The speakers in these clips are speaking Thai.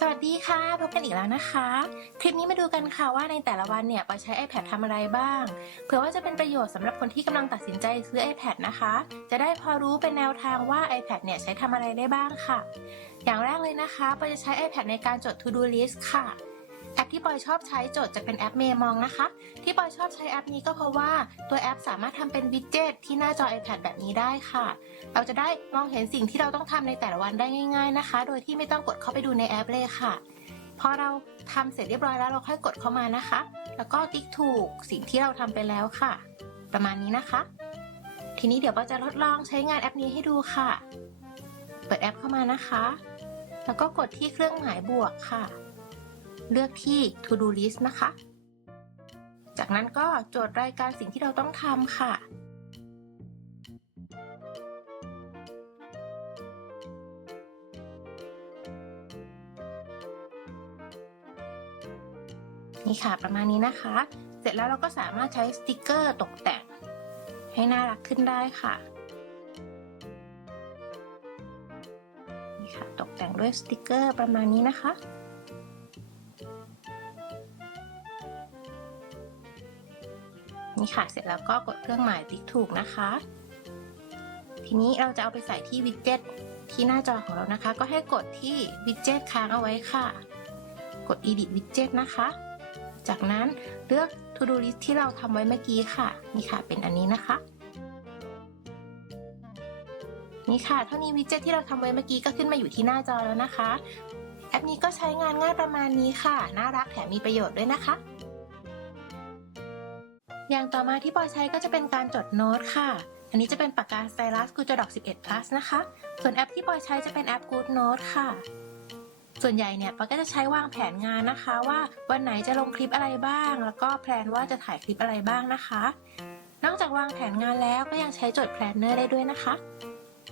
สวัสดีค่ะ พบกันอีกแล้วนะคะ คลิปนี้มาดูกันค่ะว่าในแต่ละวันเนี่ยปอยใช้ iPad ทำอะไรบ้าง เผื่อว่าจะเป็นประโยชน์สำหรับคนที่กำลังตัดสินใจซื้อ iPad นะคะ จะได้พอรู้เป็นแนวทางว่า iPad เนี่ยใช้ทำอะไรได้บ้างค่ะ อย่างแรกเลยนะคะปอยจะใช้ iPad ในการจด To Do List ค่ะ แอปที่ปอยชอบใช้โจดจะเป็นแอปเมมองนะคะ ที่ปอยชอบใช้แอปนี้ก็เพราะว่าตัวแอปสามารถทำเป็นวิดเจ็ตที่หน้าจอ iPad แบบนี้ได้ค่ะ เราจะได้มองเห็นสิ่งที่เราต้องทำในแต่ละวันได้ง่าย ๆนะคะ โดยที่ไม่ต้องกดเข้าไปดูในแอปเลยค่ะ พอเราทำเสร็จเรียบร้อยแล้วเราค่อยกดเข้ามานะคะ แล้วก็ติ๊กถูกสิ่งที่เราทำไปแล้วค่ะ ประมาณนี้นะคะ ทีนี้เดี๋ยวเราจะทดลองใช้งานแอปนี้ให้ดูค่ะ เปิดแอปเข้ามานะคะ แล้วก็กดที่เครื่องหมายบวกค่ะ เลือกที่ To Do List นะคะ จากนั้นก็โจทย์รายการสิ่งที่เราต้องทำค่ะ นี่ค่ะประมาณนี้นะคะ เสร็จแล้วเราก็สามารถใช้สติกเกอร์ตกแต่ง ให้น่ารักขึ้นได้ค่ะนี่ค่ะ ตกแต่งด้วยสติกเกอร์ประมาณนี้นะคะ นี่ค่ะ เสร็จแล้วก็กดเครื่องหมายติ๊กถูกนะคะ ทีนี้เราจะเอาไปใส่ที่วิดเจ็ตที่หน้าจอของเรานะคะ ก็ให้กดที่วิดเจ็ตค้างเอาไว้ค่ะ กด edit widget นะคะ จากนั้นเลือก to do list ที่เราทำไว้เมื่อกี้ค่ะ นี่ค่ะ เป็นอันนี้นะคะ นี่ค่ะ เท่านี้วิดเจ็ตที่เราทำไว้เมื่อกี้ก็ขึ้นมาอยู่ที่หน้าจอแล้วนะคะ แอปนี้ก็ใช้งานง่ายประมาณนี้ค่ะ น่ารักแถมมีประโยชน์ด้วยนะคะ อย่างต่อมาที่ปอยใช้ก็จะเป็นการจดโน้ตค่ะ อันนี้จะเป็นปากกา Stylus g o o d Doc 11 plus นะคะ ส่วนแอปที่ปอยใช้จะเป็นแอป Good Note ค่ะ ส่วนใหญ่เนี่ยปอยก็จะใช้วางแผนงานนะคะ ว่าวันไหนจะลงคลิปอะไรบ้าง แล้วก็แพลนว่าจะถ่ายคลิปอะไรบ้างนะคะ นอกจากวางแผนงานแล้วก็ยังใช้จดแพลนเนอร์ได้ด้วยนะคะ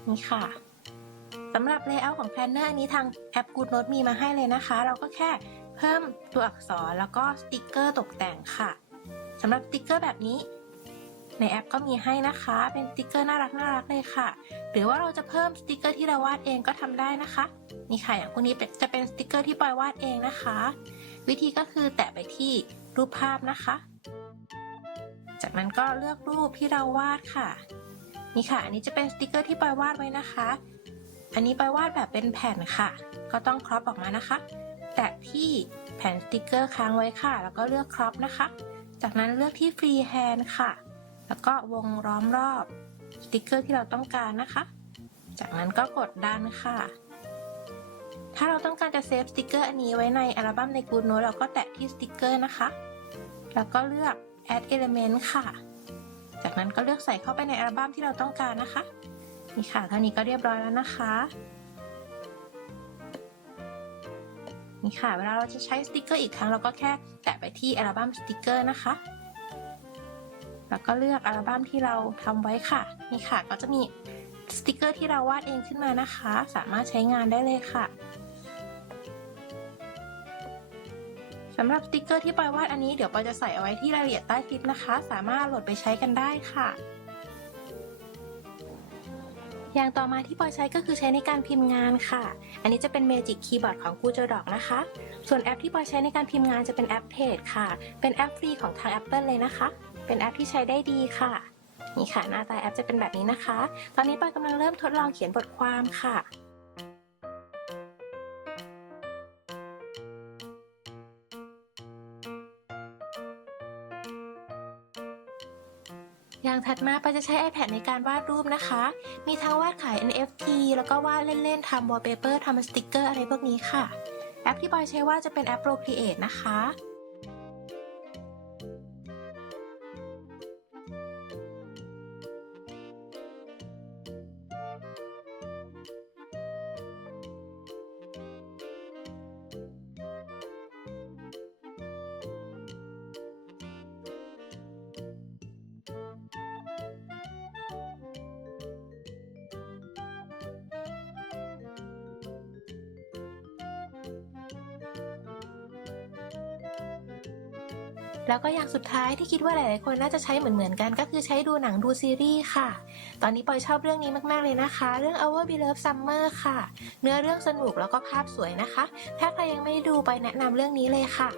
นี่ค่ะสำหรับ Layout ของแพลนเนอร์นี้ทางแอป Good Note มีมาให้เลยนะคะ เราก็แค่เพิ่มตัวอักษรแล้วก็สติกเกอร์ตกแต่งค่ะ สำหรับติ๊กเกอร์แบบนี้ ในแอปก็มีให้นะคะ เป็นติ๊กเกอร์น่ารักน่ารักเลยค่ะ หรือว่าเราจะเพิ่มสติ๊กเกอร์ที่เราวาดเองก็ทำได้นะคะนี่ค่ะอย่างพวกนี้จะเป็นสติ๊กเกอร์ที่ปอยวาดเองนะคะ วิธีก็คือแตะไปที่รูปภาพนะคะ จากนั้นก็เลือกรูปที่เราวาดค่ะ นี่ค่ะ อันนี้จะเป็นสติ๊กเกอร์ที่ปอยวาดไว้นะคะ อันนี้ปอยวาดแบบเป็นแผ่นค่ะ ก็ต้องครอปออกมานะคะ แตะที่แผ่นสติ๊กเกอร์ค้างไว้ค่ะ แล้วก็เลือกครอปนะคะ จากนั้นเลือกที่ฟรีแฮนด์ค่ะ แล้วก็วงล้อมรอบสติกเกอร์ที่เราต้องการนะคะ จากนั้นก็กดดันค่ะ ถ้าเราต้องการจะเซฟสติกเกอร์อันนี้ไว้ในอัลบั้มใน Good Note เราก็แตะที่สติกเกอร์นะคะ แล้วก็เลือก add element ค่ะ จากนั้นก็เลือกใส่เข้าไปในอัลบั้มที่เราต้องการนะคะ นี่ค่ะเท่านี้ก็เรียบร้อยแล้วนะคะ นี่ค่ะ เวลาเราจะใช้สติกเกอร์อีกครั้งเราก็แค่แตะไปที่อัลบั้มสติกเกอร์นะคะ แล้วก็เลือกอัลบั้มที่เราทำไว้ค่ะ นี่ค่ะก็จะมีสติกเกอร์ที่เราวาดเองขึ้นมานะคะ สามารถใช้งานได้เลยค่ะสำหรับสติกเกอร์ที่ปอยวาดอันนี้เดี๋ยวปอยจะใส่เอาไว้ที่รายละเอียดใต้คลิปนะคะ สามารถโหลดไปใช้กันได้ค่ะ อย่างต่อมาที่ปอยใช้ก็คือใช้ในการพิมพ์งานค่ะ อันนี้จะเป็น Magic Keyboard ของ Google Doc นะคะ ส่วนแอปที่ปอยใช้ในการพิมพ์งานจะเป็นแอปเพจค่ะ เป็นแอปฟรีของทาง Apple เลยนะคะ เป็นแอปที่ใช้ได้ดีค่ะ นี่ค่ะหน้าตาแอปจะเป็นแบบนี้นะคะ ตอนนี้ปอยกำลังเริ่มทดลองเขียนบทความค่ะ อย่างถัดมาปาจะใช้ iPad ในการวาดรูปนะคะ มีทั้งวาดขาย NFT แล้วก็วาดเล่น ๆทำ wallpaper ทำสติกเกอร์อะไรพวกนี้ค่ะ แอปที่ปอยใช้ว่าจะเป็นแอป Procreate นะคะ แล้วก็อย่างสุดท้ายที่คิดว่าหลาย ๆ คนน่าจะใช้เหมือน ๆ กัน ก็คือใช้ดูหนังดูซีรีส์ค่ะ ตอนนี้ปอยชอบเรื่องนี้มาก ๆ เลยนะคะ เรื่อง Our Beloved Summer ค่ะ เนื้อเรื่องสนุกแล้วก็ภาพสวยนะคะ ถ้าใครยังไม่ดูไปแนะนำเรื่องนี้เลยค่ะ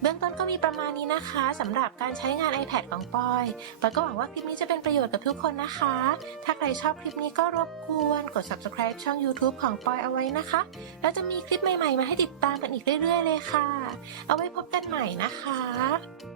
เบื้องต้นก็มีประมาณนี้นะคะสำหรับการใช้งาน iPad ของปอยปอยก็หวังว่าคลิปนี้จะเป็นประโยชน์กับทุกคนนะคะ ถ้าใครชอบคลิปนี้ก็รบกวนกด subscribe ช่อง YouTube ของปอยเอาไว้นะคะ แล้วจะมีคลิปใหม่ๆ มาให้ติดตามกันอีกเรื่อยๆ เลยค่ะ เอาไว้พบกันใหม่นะคะ